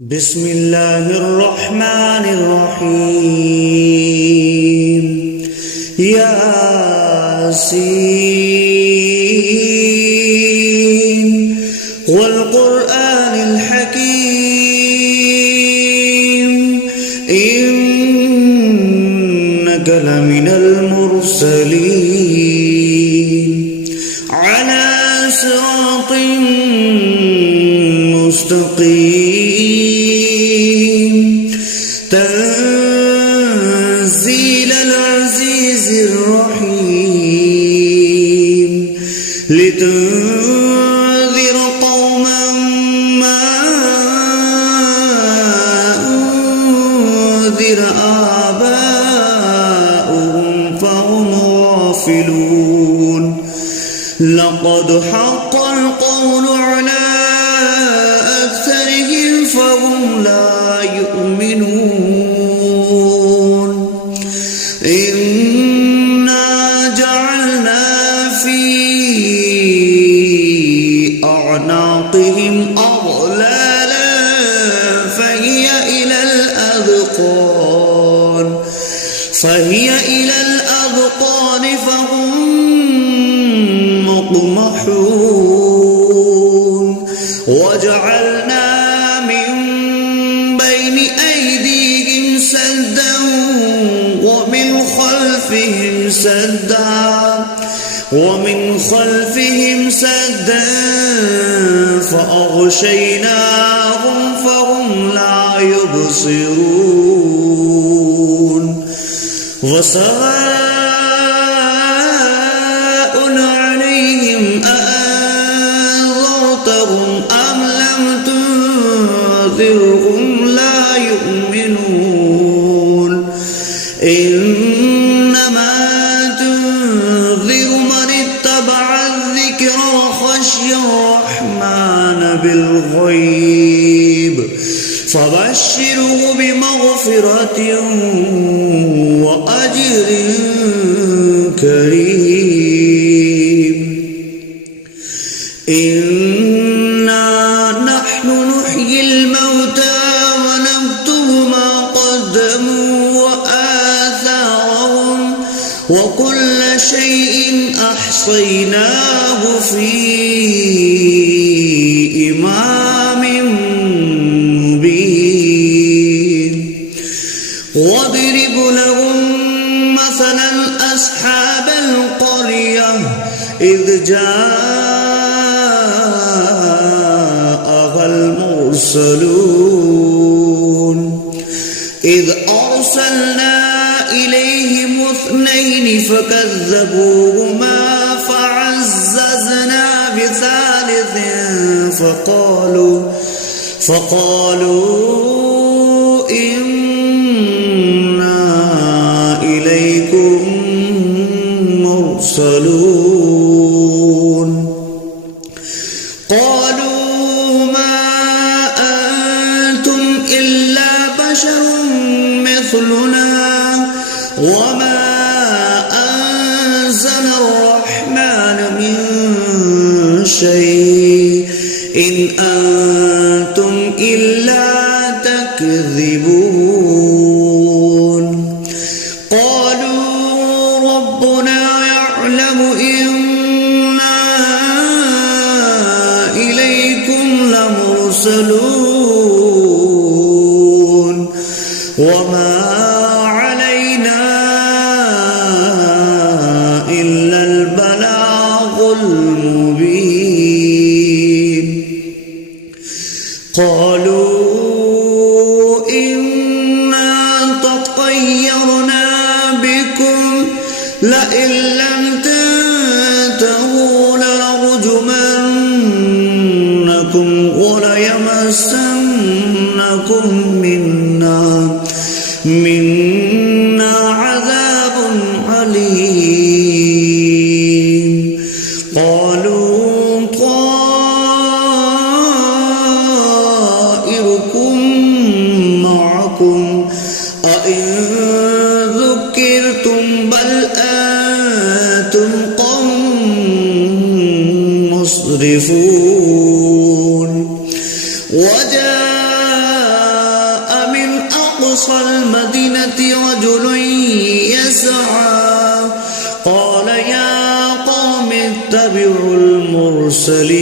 بسم الله الرحمن الرحيم ياسين والقرآن الحكيم إنك لمن المرسلين على صراط مستقيم تنزيل العزيز الرحيم لتنذر قوما ما أنذر آباؤهم فهم غافلون لقد حق القول على أكثرهم فهم لا يؤمنون إنا جعلنا في أعناقهم أغلالا فهي إلى الأذقان فهم مقمحون وجعلنا من بين أيديهم سدا ومن خلفهم سدا فأغشيناهم فهم لا يبصرون وسواء عليهم أأنذرتهم أم لم تنذرهم لا يؤمنون إنما تنذر من اتبع الذكر وخشي الرحمن بالغيب فبشره بمغفرة وأجر كريم إنا نحن نحيي الموتى ونكتب ما قدموا وآثارهم وكل شيء أحصيناه في إمام مبين واضرب لهم مثلا أصحاب القرية إذ جاءها المرسلون إذ أرسلنا إليهم 2 فكذبوهما فعززنا بثالث فقالوا إنا إليكم مرسلون قالوا ما أنتم إلا بشر مثلنا وما أنزل الرحمن من شيء إن أنتم إلا تكذبون قالوا ربنا يعلم إنا إليكم لمرسلون وما علينا إلا البلاغ المبين قالوا إنا تطيرنا بكم لئن لم تنتهوا لنرجمنكم وليمسنكم منا عذاب عليم قالوا طائركم معكم أئن ذكرتم بل أنتم قوم مسرفون وجاء أقصى المدينة رجل يسعى قال يا قوم اتبعوا المرسلين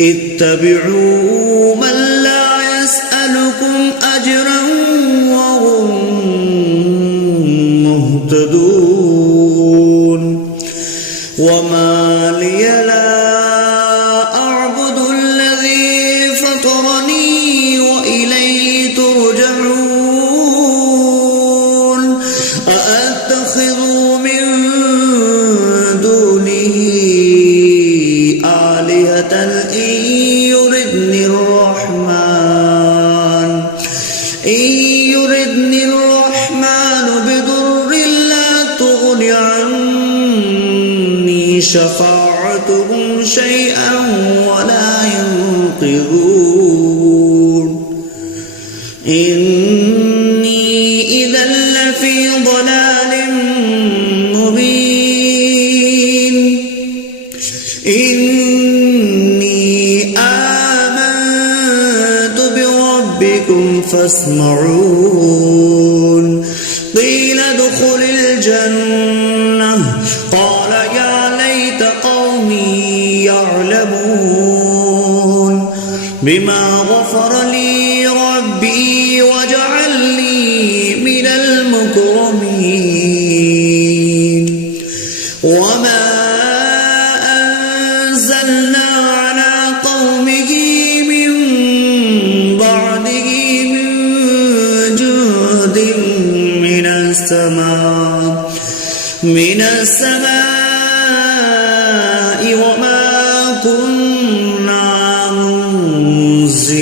اتبعوا من لا يسألكم أجرا وهم مهتدون وما لي لا أعبد الذي فطرني وإليه ترجعون أأتخذ من دونه آلهة إن يردني الرحمن بضر لا تغن عني شفاعتهم شيئا ولا ينقذون إني إذا لفي ضلال مبين إني آمنت بربكم فاسمعون قيل ادخل الجنة قال يا ليت قومي يعلمون بما غفر لي ربي وجعلني من المكرمين وما أنزلنا على قومه من بعده من جند من السماء وما كنا منزلين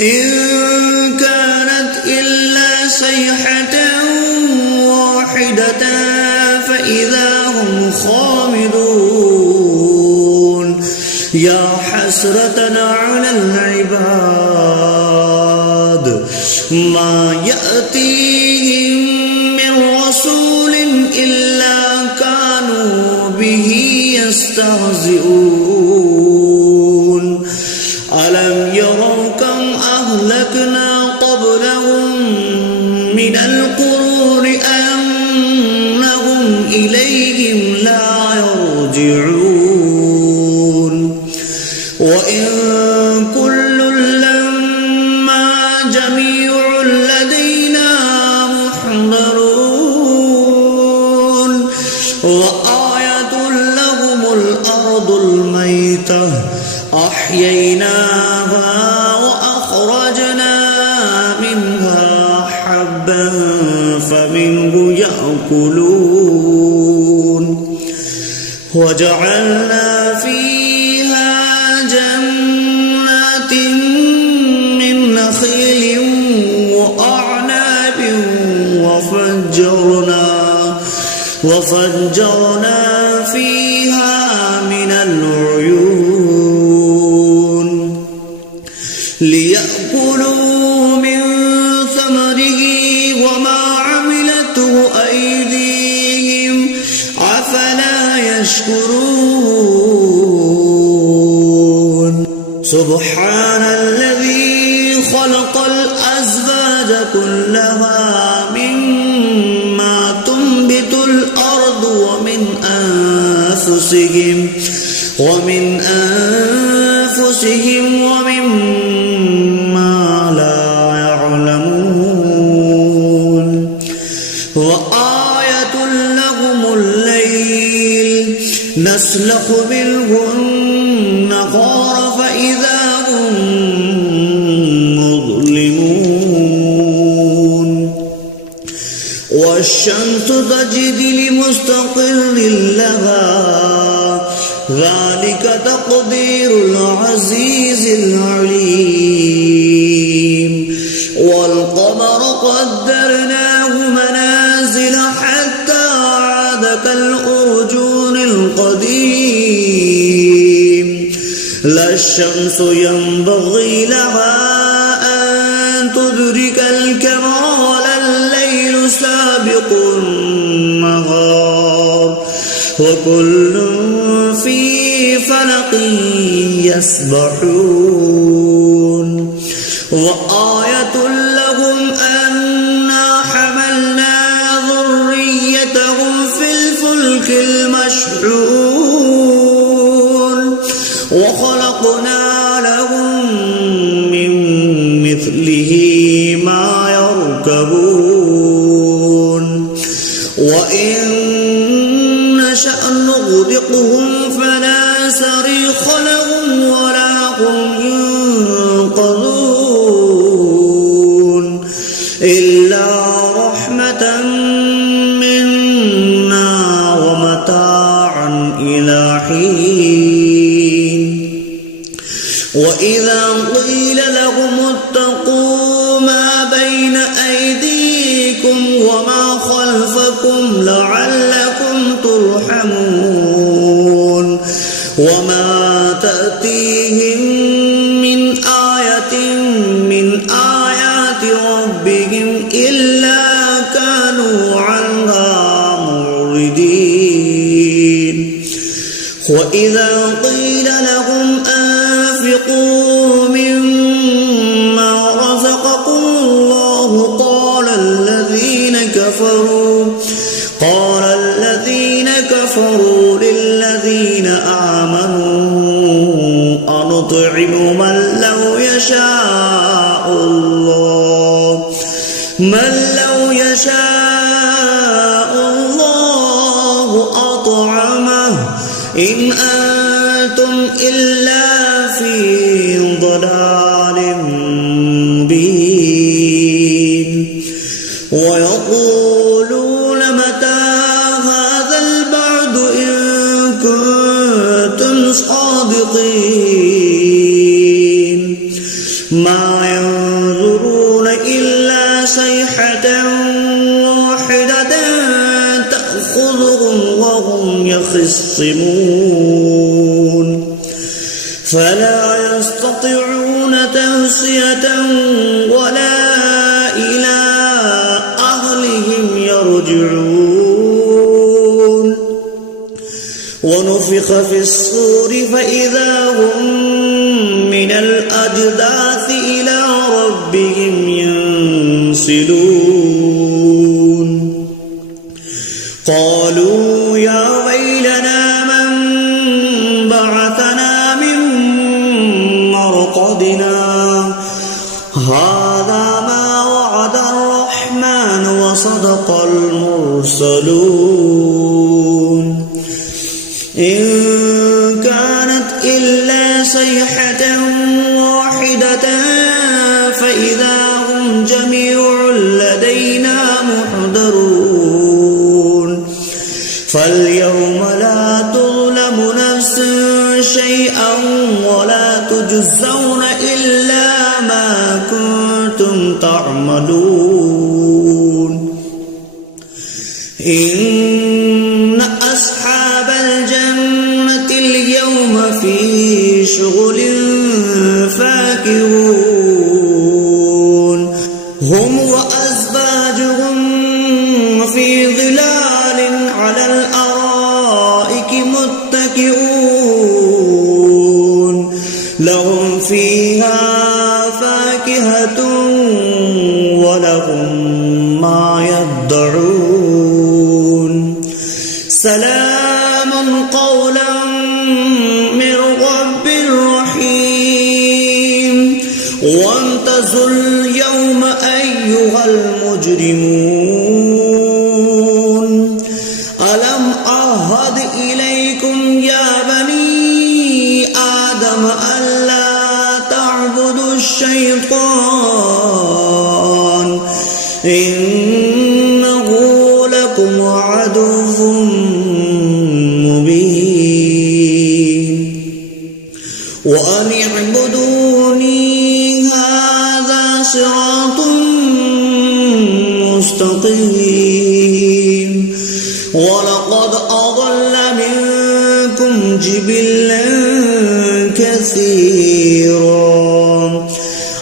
إن كانت إلا صيحة واحدة فإذا هم خامدون يا حسرة على العباد ما يأتيهم من رسول إلا كانوا به يستهزئون ألم يروا كم أهلكنا قبلهم من القرون أنهم إليهم لا يرجعون وإن كل لما جميع لدينا محضرون وآية لهم الأرض الميتة أحييناها وأخرجنا منها حبا فمنه يأكلون وجعلنا فيها جنات من نخيل وأعناب وفجرنا فيها من العيون ليأكلوا من ثمره وما عملته أيديهم أفلا يشكرون سبحان الذي خلق الأزواج كلها مما تنبت الأرض ومن أنفسهم ومما لا يعلمون وآية لهم الليل نسلخ منه النهار فإذا هم مظلمون والشمس تجري لمستقر لها ذلك تقدير العزيز العليم والقمر قدرناه منازل حتى عاد كالأرجون القديم لا الشمس ينبغي لها أن تدرك القمر ولا الليل سابق النهار وكل في فلق يسبحون وآية لهم أنا حملنا ذريتهم في الفلك المشحون وخلقنا لهم من مثله ما يركبون وإن نشأ نغرقهم فلا صريخ لهم ولا هم ينقذون إلا رحمة منا ومتاعا إلى حين وإذا قيل لهم اتقوا ما بين أيديكم وما خلفكم لعلكم ترحمون وما تأتيهم من آية من آيات ربهم إلا كانوا عنها معرضين وإذا قيل لهم أنفقوا مما رزقكم الله قال الذين كفروا للذين آمنوا أنطعم من لو يشاء الله أطعمه إن أنتم إلا في ضلال مبين ويقولون متى هذا البعد إن كنتم صادقين ما ينظرون إلا صيحة واحدة تأخذهم وهم يخصمون فلا يستطيعون توصية ولا إلى أهلهم يرجعون ونفخ في الصور فإذا هم من الأجداث إلى ربهم ينسلون قالوا يا ويلنا من بعثنا من مرقدنا هذا ما وعد الرحمن وصدق المرسلون إن كانت إلا صيحة واحدة فإذا هم جميع لدينا محضرون فاليوم لا تظلم نفس شيئا ولا تجزون إلا ما كنتم تعملون إن أصحاب الجنة اليوم في شغل فاكهون هم وأزواجهم في ظلال على الأرائك متكئون لهم فيها فاكهة ولهم ما يدعون سلام قولا من رب رحيم وامتازوا اليوم أيها المجرمون ألم أعهد إليكم يا بني آدم ألا تعبدوا الشيطان إنه لكم عدو مبين وأن اعبدوني هذا صراط مستقيم ولقد أضل منكم جبلا كثيرا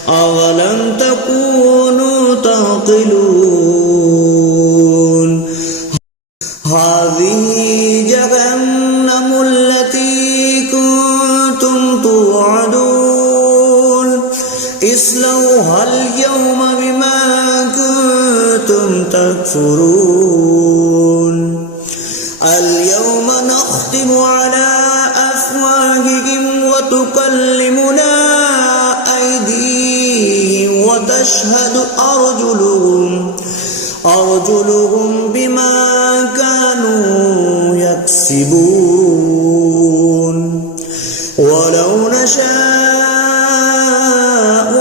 أولم تكونوا تعقلون هذه جهنم التي كنتم تكفرون اليوم نختم على أفواههم وتكلمنا أيديهم وتشهد أرجلهم بما كانوا يكسبون ولو نشاء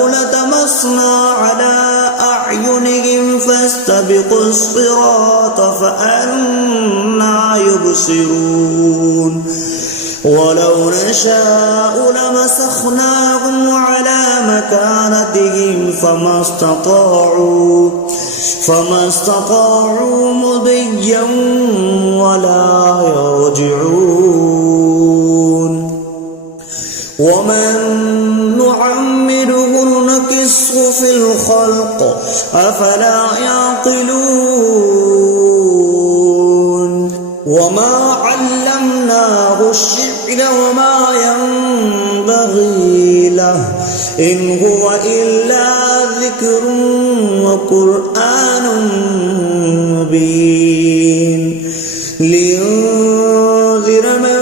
لطمسنا على أعينهم فاستبقوا الصراط فأنى يبصرون ولو نشاء لمسخناهم على مكانتهم فما استطاعوا مضيا ولا يرجعون ومن نعمره نكسه في الخلق أفلا يعقلون وما علمناه الشعر وما ينبغي له إن هو إلا ذكر وقرآن مبين لينذر من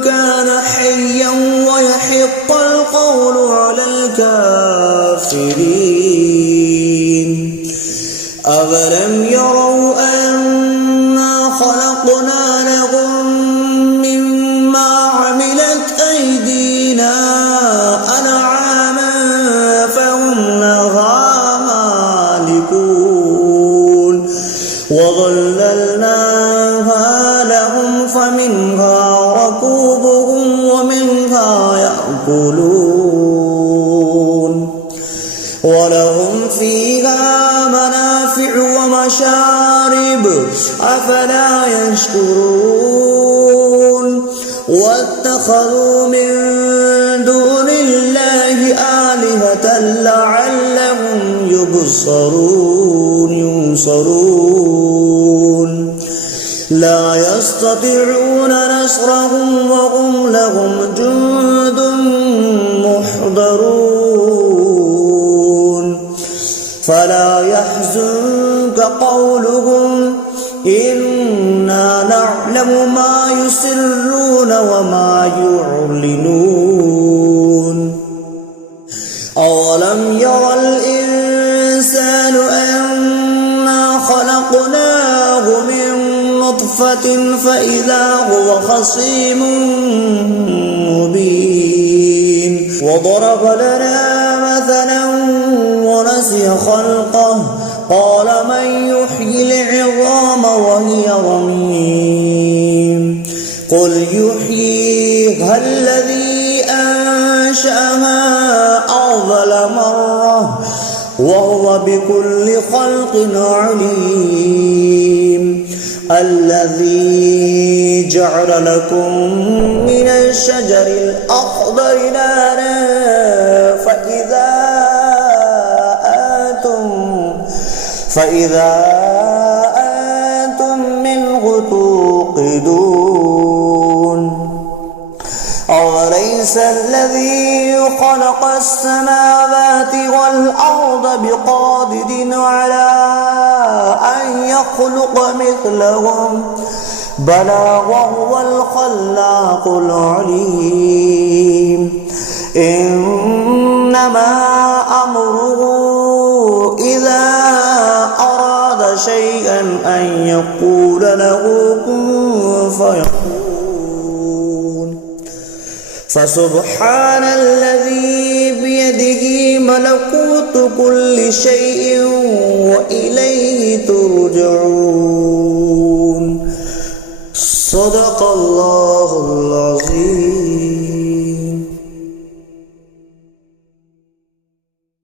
كان حيا ويحق القول على الكافرين أولم يروا أنا خلقنا لهم مما عملت أيدينا أنعاما فهم لها مالكون وظللناها لهم فمنها ركوبهم ومنها يأكلون ولهم فيها منافع ومشارب أفلا يشكرون واتخذوا من دون الله آلهة لعلهم ينصرون لا يستطيعون نصرهم وهم لهم جند محضرون فلا يحزنك قولهم إنا نعلم ما يسرون وما يعلنون أولم ير الإنسان أنا خلقناه من نطفة فإذا هو خصيم مبين وضرب لنا مثلا ونسي خلقه قال من يحيي العظام وهي رميم قل يحييها الذي أنشأها أول مرة وهو بكل خلق عليم الذي جعل لكم من الشجر الأخضر نارا فإذا أنتم منه توقدون أوليس الذي خلق السماوات والأرض بقادر على أن يخلق مثلهم بلى وهو الخلاق العليم إنما أمره إذا أراد شيئا أن يقول له كن فيكون فسبحان الذي بيده ملكوت كل شيء وإليه ترجعون صدق الله